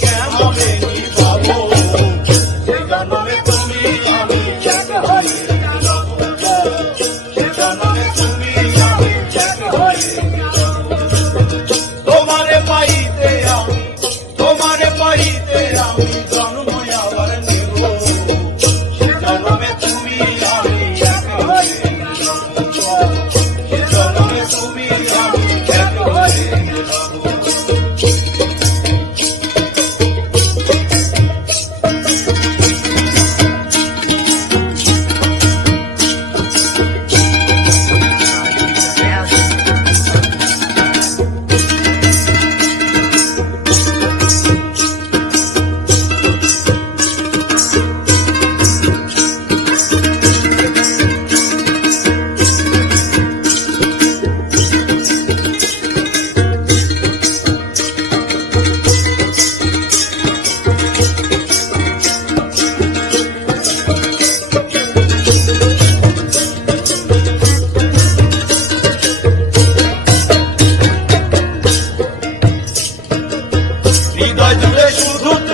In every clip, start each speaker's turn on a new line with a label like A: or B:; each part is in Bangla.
A: কেমনে শুধু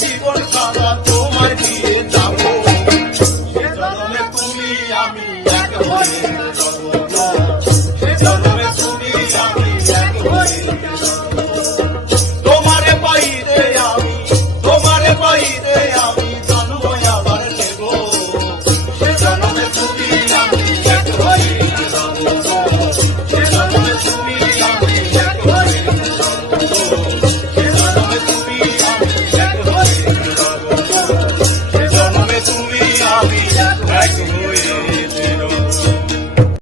A: জীবন খাতা